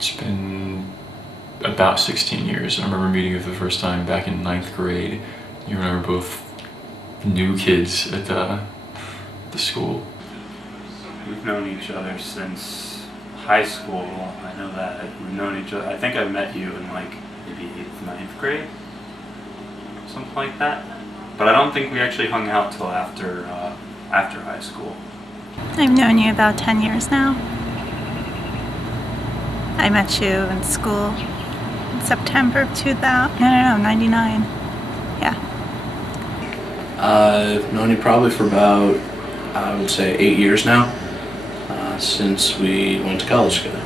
It's been about 16 years. I remember meeting you for the first time back in 9th grade. You and I were both new kids at the school. We've known each other since high school. I know that. We've known each other. I think I met you in like maybe 8th, 9th grade, something like that. But I don't think we actually hung out till after high school. I've known you about 10 years now. I met you in school in September of 99. Yeah. I've known you probably for about, I would say, 8 years now, since we went to college together.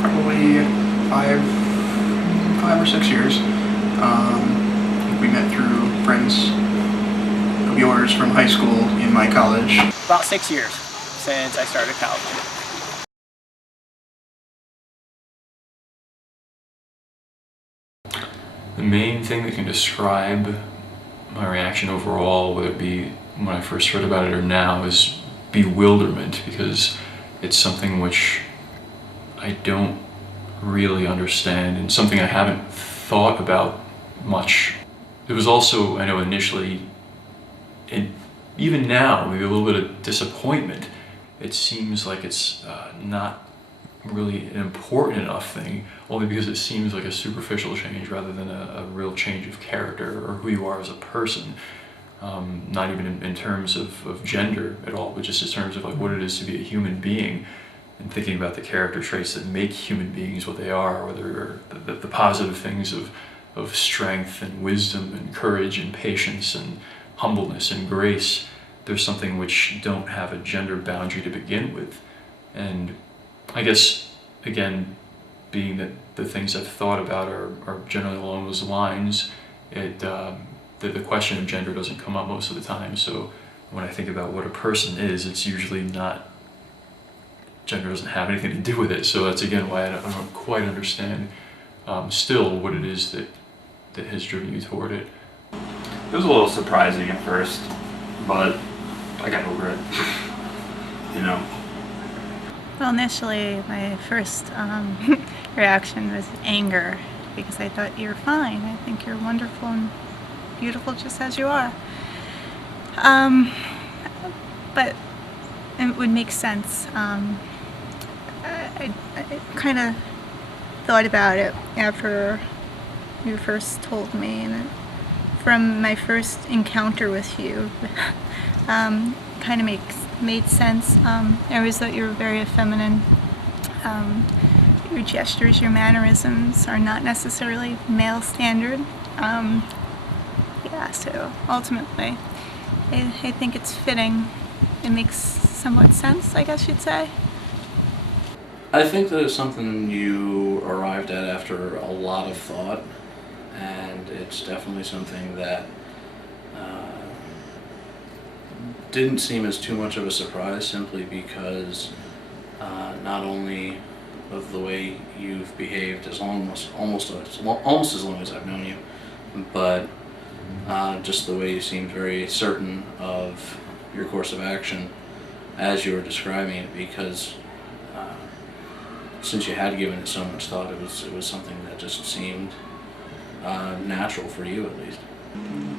Probably five or 6 years. We met through friends of yours from high school in my college. About 6 years since I started college. The main thing that can describe my reaction overall, whether it be when I first heard about it or now, is bewilderment, because it's something which I don't really understand and something I haven't thought about much. It was also, I know initially, and even now, maybe a little bit of disappointment. It seems like it's not really an important enough thing, only because it seems like a superficial change rather than a real change of character or who you are as a person. Not even in terms of gender at all, but just in terms of like what it is to be a human being, and thinking about the character traits that make human beings what they are, whether the positive things of strength and wisdom and courage and patience and humbleness and grace. There's something which don't have a gender boundary to begin with. And I guess, again, being that the things I've thought about are generally along those lines, the question of gender doesn't come up most of the time. So when I think about what a person is, it's usually not, gender doesn't have anything to do with it. So that's again why I don't quite understand still what it is that has driven you toward it. It was a little surprising at first, but I got over it. You know. Well, initially, my first reaction was anger, because I thought you're fine. I think you're wonderful and beautiful just as you are. But it would make sense. I kind of thought about it after you first told me, and from my first encounter with you, kind of made sense. I always thought you were very feminine. Your gestures, your mannerisms are not necessarily male standard. Yeah, so ultimately, I think it's fitting. It makes somewhat sense, I guess you'd say. I think that it's something you arrived at after a lot of thought, and it's definitely something that didn't seem as too much of a surprise, simply because not only of the way you've behaved as almost as long as I've known you, but just the way you seemed very certain of your course of action as you were describing it, because since you had given it so much thought, it was something that just seemed natural for you, at least.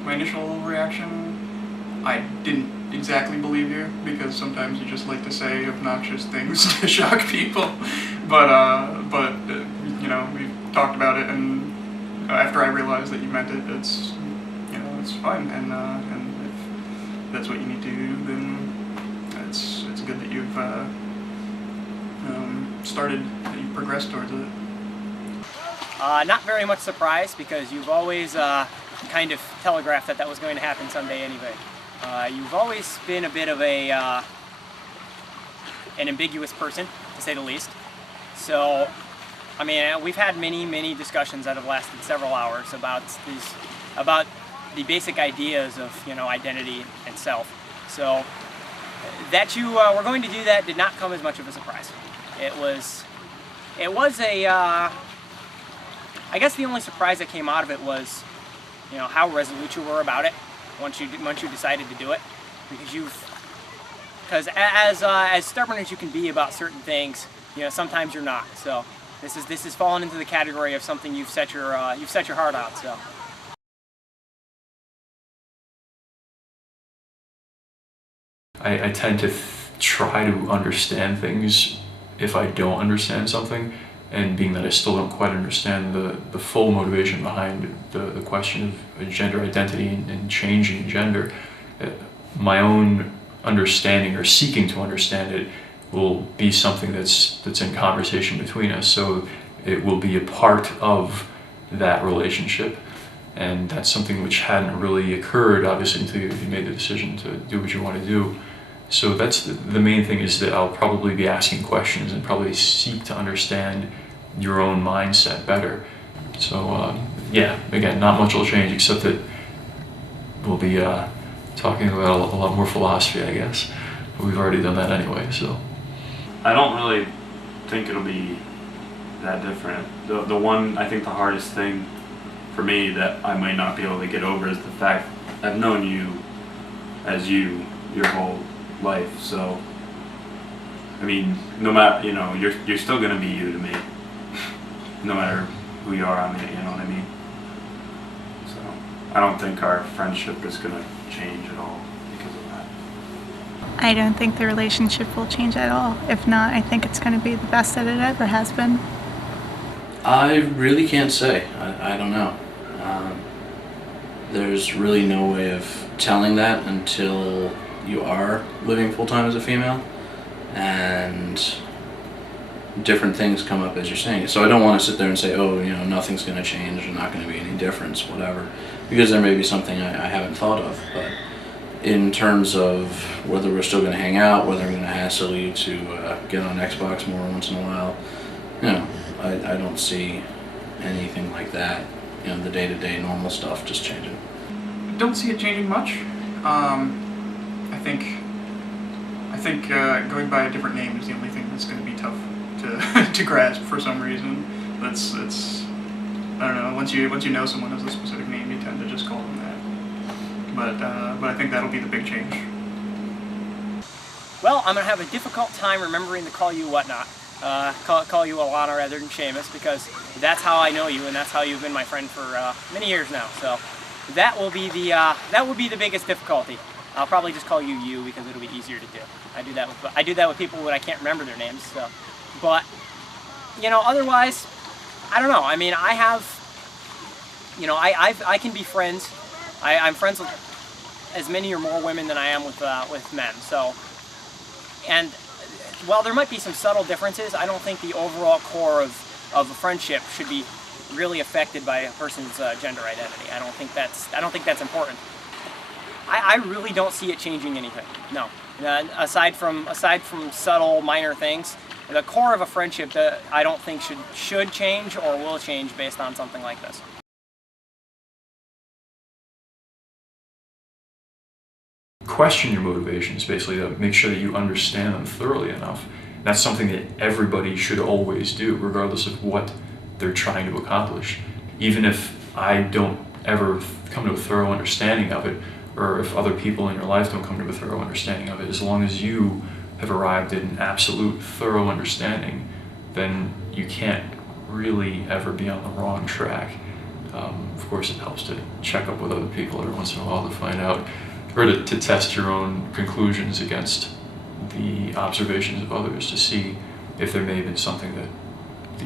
My initial reaction, I didn't exactly believe you, because sometimes you just like to say obnoxious things to shock people. But you know, we talked about it, and after I realized that you meant it, it's fine. And if that's what you need to do, then it's good that you've that you've progressed towards it. Not very much surprise, because you've always kind of telegraphed that was going to happen someday anyway. You've always been a bit of an ambiguous person, to say the least. So, I mean, we've had many discussions that have lasted several hours about the basic ideas of, identity and self. So, that you were going to do that did not come as much of a surprise. It was I guess the only surprise that came out of it was, how resolute you were about it once you decided to do it, because as stubborn as you can be about certain things, sometimes you're not. So this is fallen into the category of something you've set your heart on. So. I tend to try to understand things if I don't understand something, and being that I still don't quite understand the full motivation behind the question of gender identity and changing gender, my own understanding or seeking to understand it will be something that's in conversation between us. So it will be a part of that relationship, and that's something which hadn't really occurred, obviously, until you made the decision to do what you want to do. So that's the main thing, is that I'll probably be asking questions and probably seek to understand your own mindset better. So yeah, again, not much will change, except that we'll be talking about a lot more philosophy, I guess. But we've already done that anyway, so. I don't really think it'll be that different. The one, I think the hardest thing for me that I might not be able to get over is the fact I've known you as you your whole life. So, I mean, no matter, you're still gonna be you to me, no matter who you are on it, you know what I mean? So, I don't think our friendship is gonna change at all because of that. I don't think the relationship will change at all. If not, I think it's going to be the best that it ever has been. I really can't say. I don't know. There's really no way of telling that until you are living full-time as a female, and different things come up as you're saying it. So I don't want to sit there and say, oh, nothing's going to change, there's not going to be any difference, whatever, because there may be something I haven't thought of. But in terms of whether we're still going to hang out, whether I'm going to hassle you to get on Xbox more once in a while, I don't see anything like that. The day-to-day normal stuff just changing. Don't see it changing much. I think going by a different name is the only thing that's going to be tough to grasp for some reason. It's I don't know. Once you know someone has a specific name, you tend to just call them that. But I think that'll be the big change. Well, I'm gonna have a difficult time remembering to call you whatnot. Call you Alana rather than Seamus, because that's how I know you, and that's how you've been my friend for many years now. So that will be the biggest difficulty. I'll probably just call you because it'll be easier to do. I do that with people when I can't remember their names. So, but otherwise, I don't know. I mean, I have, I can be friends. I'm friends with as many or more women than I am with men. So, and while there might be some subtle differences, I don't think the overall core of a friendship should be really affected by a person's gender identity. I don't think that's important. I really don't see it changing anything. No. Aside from subtle minor things, the core of a friendship that I don't think should change or will change based on something like this. Question your motivations, basically, to make sure that you understand them thoroughly enough. That's something that everybody should always do, regardless of what they're trying to accomplish. Even if I don't ever come to a thorough understanding of it, or if other people in your life don't come to a thorough understanding of it, as long as you have arrived at an absolute thorough understanding, then you can't really ever be on the wrong track. Of course, it helps to check up with other people every once in a while to find out, or to test your own conclusions against the observations of others, to see if there may have been something that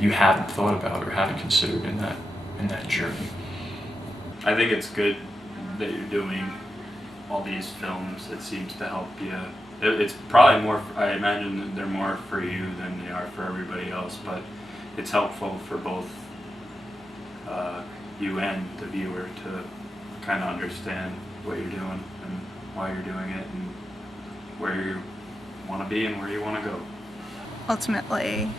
you haven't thought about or haven't considered in that journey. I think it's good that you're doing all these films. It seems to help you. It's probably more, I imagine that they're more for you than they are for everybody else, but it's helpful for both you and the viewer to kind of understand what you're doing and why you're doing it and where you want to be and where you want to go. Ultimately,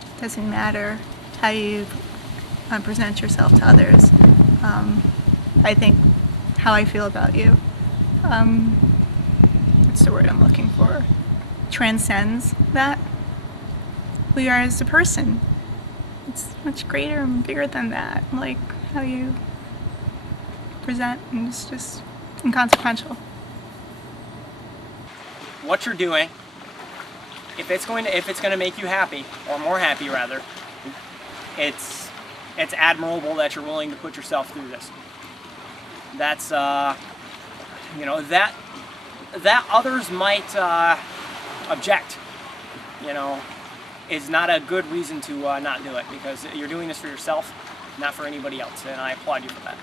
it doesn't matter how you present yourself to others. I think how I feel about you, what's the word I'm looking for, transcends that. Who you are as a person. It's much greater and bigger than that. Like how you present, and it's just inconsequential. What you're doing if it's going to make you happy, or more happy rather, it's admirable that you're willing to put yourself through this. That's you know, that others might object, you know, is not a good reason to not do it, because you're doing this for yourself, not for anybody else, and I applaud you for that.